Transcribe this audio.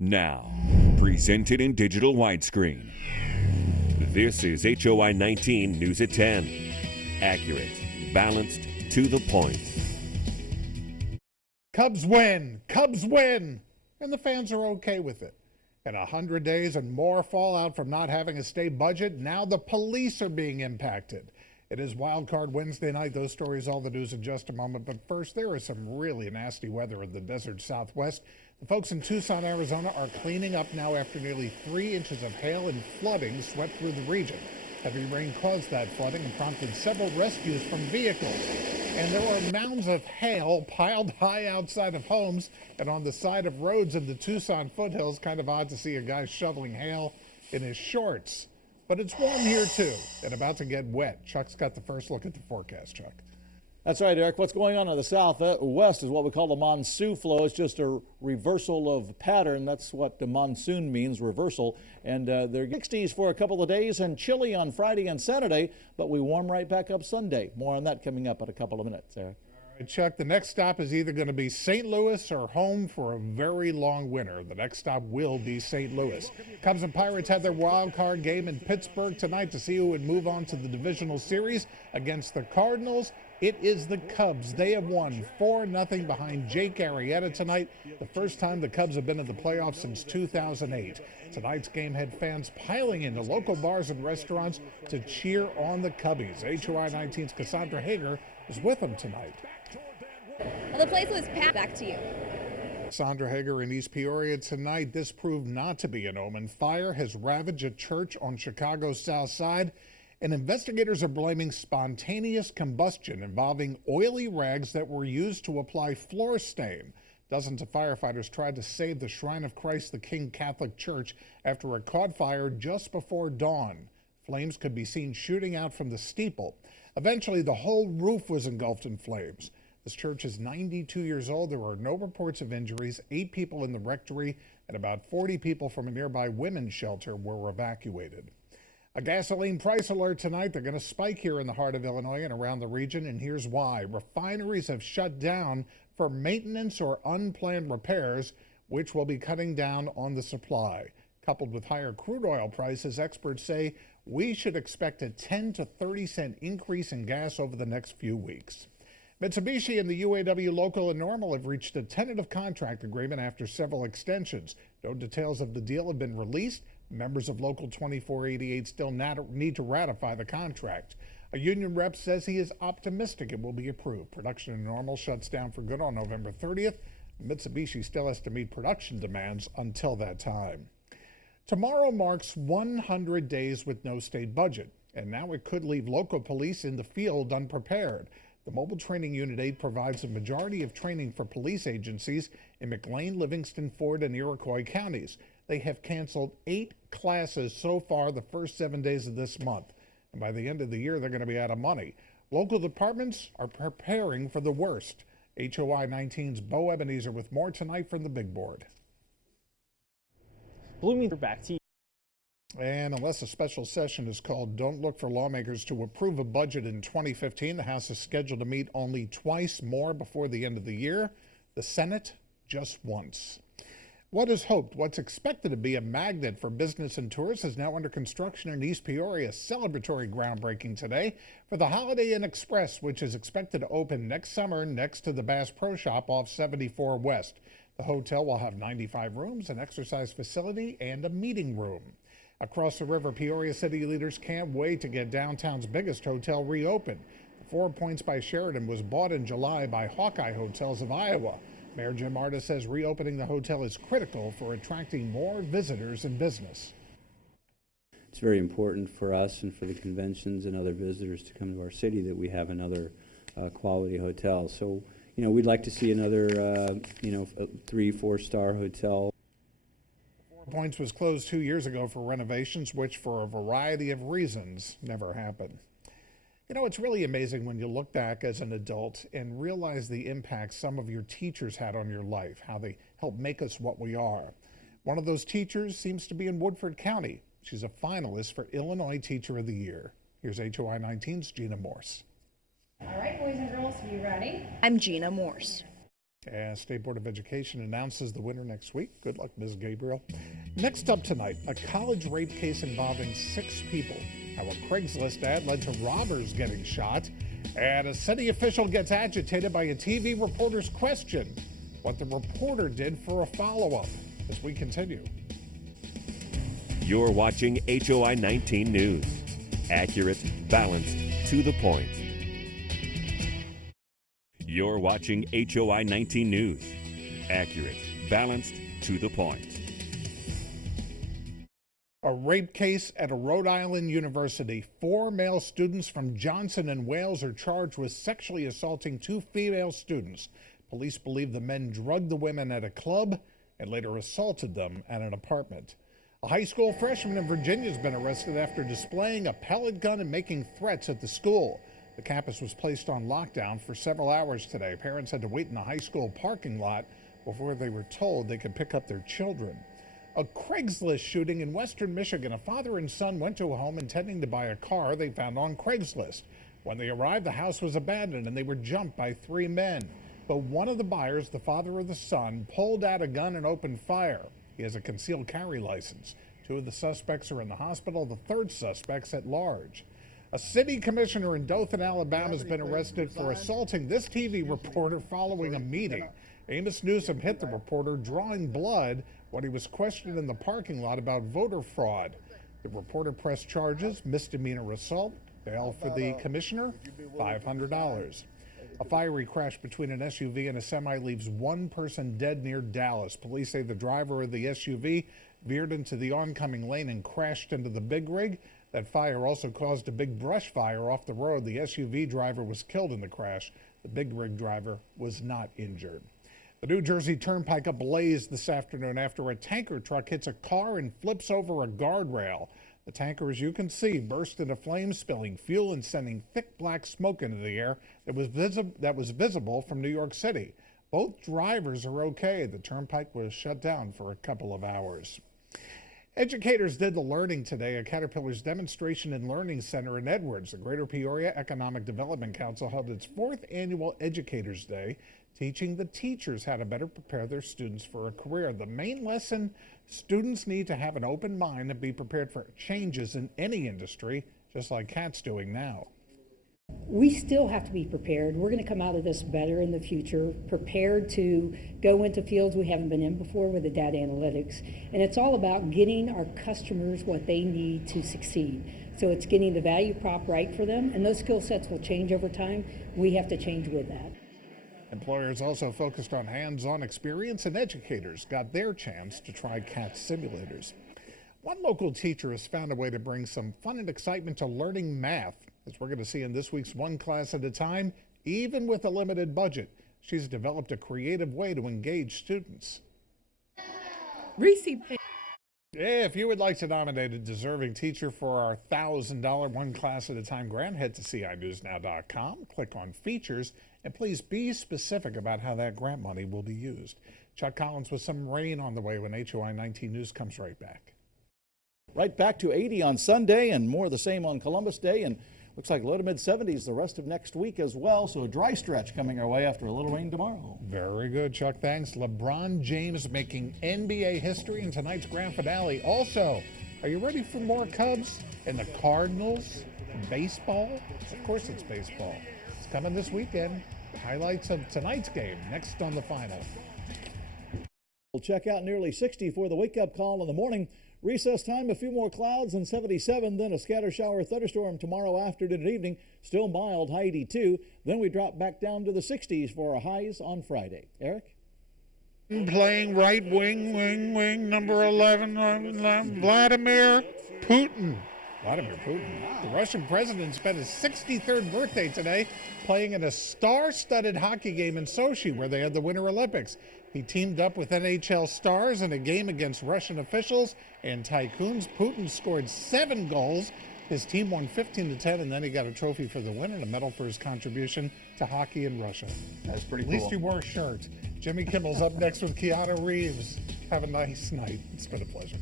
Now, presented in digital widescreen. This is HOI 19 News at 10. Accurate, balanced, to the point. Cubs win! Cubs win! And the fans are okay with it. And 100 days and more fallout from not having a state budget, now the police are being impacted. It is Wild Card Wednesday night. Those stories, all the news in just a moment. But first, there is some really nasty weather in the desert Southwest. The folks in Tucson, Arizona are cleaning up now after nearly 3 inches of hail and flooding swept through the region. Heavy rain caused that flooding and prompted several rescues from vehicles. And there are mounds of hail piled high outside of homes and on the side of roads in the Tucson foothills. Kind of odd to see a guy shoveling hail in his shorts. But it's warm here, too, and about to get wet. Chuck's got the first look at the forecast, Chuck. That's right, Eric. What's going on in the southwest is what we call the monsoon flow. It's just a reversal of pattern. That's what the monsoon means, reversal. And they're 60s for a couple of days and chilly on Friday and Saturday, but we warm right back up Sunday. More on that coming up in a couple of minutes, Eric. Chuck, the next stop is either going to be St. Louis or home for a very long winter. The next stop will be St. Louis. Cubs and Pirates have their wild card game in Pittsburgh tonight to see who would move on to the divisional series against the Cardinals. It is the Cubs. They have won 4-0 behind Jake Arrieta tonight, the first time the Cubs have been in the playoffs since 2008. Tonight's game had fans piling into local bars and restaurants to cheer on the Cubbies. HOI 19's Cassandra Hager is with them tonight. Well, the place was packed. Back to you. Sandra Hager in East Peoria tonight. This proved not to be an omen. Fire has ravaged a church on Chicago's south side, and investigators are blaming spontaneous combustion involving oily rags that were used to apply floor stain. Dozens of firefighters tried to save the Shrine of Christ the King Catholic Church after it caught fire just before dawn. Flames could be seen shooting out from the steeple. Eventually, the whole roof was engulfed in flames. This church is 92 years old. There are no reports of injuries. 8 people in the rectory and about 40 people from a nearby women's shelter were evacuated. A gasoline price alert tonight. They're going to spike here in the heart of Illinois and around the region, and here's why. Refineries have shut down for maintenance or unplanned repairs, which will be cutting down on the supply. Coupled with higher crude oil prices, experts say we should expect a 10 to 30 cent increase in gas over the next few weeks. Mitsubishi and the UAW Local and Normal have reached a tentative contract agreement after several extensions. No details of the deal have been released. Members of Local 2488 still need to ratify the contract. A union rep says he is optimistic it will be approved. Production in Normal shuts down for good on November 30th. Mitsubishi still has to meet production demands until that time. Tomorrow marks 100 days with no state budget, and now it could leave local police in the field unprepared. The Mobile Training Unit 8 provides a majority of training for police agencies in McLean, Livingston, Ford, and Iroquois counties. They have canceled 8 classes so far the first 7 days of this month. And by the end of the year, they're going to be out of money. Local departments are preparing for the worst. HOI 19's Bo Ebenezer with more tonight from the big board. Blooming back to you. And unless a special session is called, don't look for lawmakers to approve a budget in 2015. The House is scheduled to meet only twice more before the end of the year. The Senate just once. What is hoped, what's expected to be a magnet for business and tourists, is now under construction in East Peoria. Celebratory groundbreaking today for the Holiday Inn Express, which is expected to open next summer next to the Bass Pro Shop off 74 West. The hotel will have 95 rooms, an exercise facility, and a meeting room. Across the river, Peoria city leaders can't wait to get downtown's biggest hotel reopened. The 4 Points by Sheraton was bought in July by Hawkeye Hotels of Iowa. Mayor Jim Arda says reopening the hotel is critical for attracting more visitors and business. It's very important for us and for the conventions and other visitors to come to our city that we have another quality hotel. So, we'd like to see another, 3-4 star hotel. 4 Points was closed 2 years ago for renovations, which for a variety of reasons never happened. It's really amazing when you look back as an adult and realize the impact some of your teachers had on your life, how they helped make us what we are. One of those teachers seems to be in Woodford County. She's a finalist for Illinois Teacher of the Year. Here's HOI 19's Gina Morse. All right, boys and girls, are you ready? I'm Gina Morse. And State Board of Education announces the winner next week. Good luck, Ms. Gabriel. Next up tonight, a college rape case involving 6 people. How a Craigslist ad led to robbers getting shot. And a city official gets agitated by a TV reporter's question. What the reporter did for a follow-up as we continue. You're watching HOI 19 News. Accurate, balanced, to the point. You're watching HOI 19 News. Accurate, balanced, to the point. A rape case at a Rhode Island university. 4 male students from Johnson and Wales are charged with sexually assaulting 2 female students. Police believe the men drugged the women at a club and later assaulted them at an apartment. A high school freshman in Virginia has been arrested after displaying a pellet gun and making threats at the school. The campus was placed on lockdown for several hours today. Parents had to wait in the high school parking lot before they were told they could pick up their children. A Craigslist shooting in western Michigan. A father and son went to a home intending to buy a car they found on Craigslist. When they arrived, the house was abandoned and they were jumped by 3 men. But one of the buyers, the father of the son, pulled out a gun and opened fire. He has a concealed carry license. 2 of the suspects are in the hospital. The third suspect's at large. A city commissioner in Dothan, Alabama has been arrested for assaulting this TV reporter following a meeting. Amos Newsom hit the reporter, drawing blood, when he was questioned in the parking lot about voter fraud. The reporter pressed charges, misdemeanor assault, bail for the commissioner, $500. A fiery crash between an SUV and a semi leaves 1 person dead near Dallas. Police say the driver of the SUV veered into the oncoming lane and crashed into the big rig. That fire also caused a big brush fire off the road. The SUV driver was killed in the crash. The big rig driver was not injured. The New Jersey Turnpike ablaze this afternoon after a tanker truck hits a car and flips over a guardrail. The tanker, as you can see, burst into flames, spilling fuel and sending thick black smoke into the air that was visible from New York City. Both drivers are okay. The turnpike was shut down for a couple of hours. Educators did the learning today at Caterpillar's Demonstration and Learning Center in Edwards. The Greater Peoria Economic Development Council held its 4th annual Educators Day, teaching the teachers how to better prepare their students for a career. The main lesson: students need to have an open mind and be prepared for changes in any industry, just like Kat's doing now. We still have to be prepared. We're going to come out of this better in the future, prepared to go into fields we haven't been in before with the data analytics. And it's all about getting our customers what they need to succeed. So it's getting the value prop right for them, and those skill sets will change over time. We have to change with that. Employers also focused on hands-on experience, and educators got their chance to try CAT simulators. One local teacher has found a way to bring some fun and excitement to learning math, as we're going to see in this week's One Class at a Time. Even with a limited budget, she's developed a creative way to engage students. If you would like to nominate a deserving teacher for our $1,000 One Class at a Time grant, head to CINewsNow.com, click on Features, and please be specific about how that grant money will be used. Chuck Collins with some rain on the way when HOI 19 News comes right back. Right back to 80 on Sunday and more of the same on Columbus Day, and looks like low to mid-70s the rest of next week as well, so a dry stretch coming our way after a little rain tomorrow. Very good, Chuck. Thanks. LeBron James making NBA history in tonight's grand finale. Also, are you ready for more Cubs and the Cardinals? Baseball? Of course it's baseball. It's coming this weekend. Highlights of tonight's game next on The Final. We'll check out nearly 60 for the wake-up call in the morning. Recess time, a few more clouds and 77, then a scatter shower thunderstorm tomorrow afternoon and evening. Still mild, high 82. Then we drop back down to the 60s for our highs on Friday. Eric? Playing right wing, number 11, Vladimir Putin. Vladimir Putin. The Russian president spent his 63rd birthday today playing in a star-studded hockey game in Sochi where they had the Winter Olympics. He teamed up with NHL stars in a game against Russian officials and tycoons. Putin scored 7 goals. His team won 15-10, and then he got a trophy for the win and a medal for his contribution to hockey in Russia. That's pretty cool. At least he wore a shirt. Jimmy Kimmel's up next with Keanu Reeves. Have a nice night. It's been a pleasure.